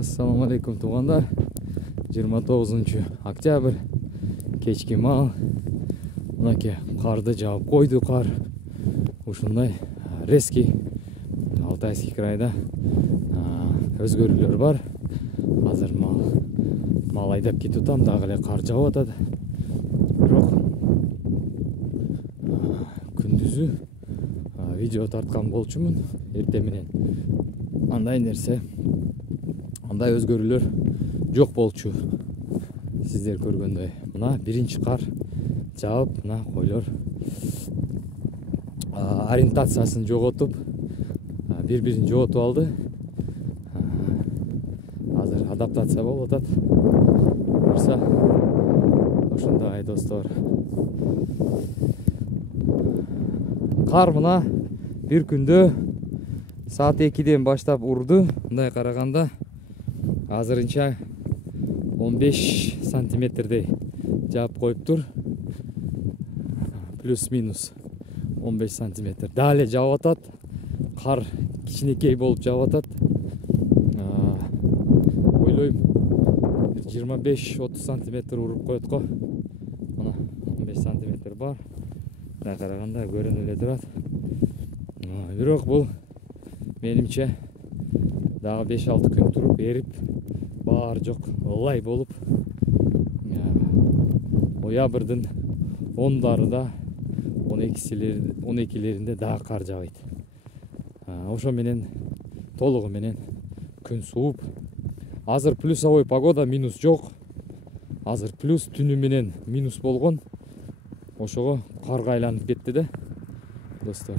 Assalamu alaikum туғандар. 29 октябрь кечки мал. Мынаке қарды жауып қойды. Қар ушундай резкий Алтайский крайда өзгөрүүлөр бар. Азыр мал айдап кетип атам, дагы эле кар жаап атат. Бирок күндүзү видео тарткан болчумун. Эртең менен андай нерсе, андай өзгөрүүлөр жок болчу. Сиздер көргөндөй. Мына биринчи кар жаап, мына койлор ориентациясын жоготуп, бири-бирин жоготуп алды. Азыр адаптация болуп атат. Буюрса, ошондой достор. Кар мына бир күндө саат 2-ден баштап урду. Мындай караганда азырынча 15 сантиметрдей жаап коюптур. Плюс-минус 15 сантиметр. Дале жаап атат. Кар кичинекей болуп жаап атат. Ойлойм 25-30 сантиметр уруп коет го. Мына 15 сантиметр бар. Мына караганда көрүнүп эле турат. Бирок бул менимче дагы 5-6 күн туруп эрип, баар жок ылай болуп, оябрдын 10-дарында 12-леринде дагы кар жаабайт. Ошо менен толугу менен күн сууп. Азыр плюсовой погода, минус жок. Азыр плюс, түнү менен минус болгон. Ошого карга айланып кетти да, достор.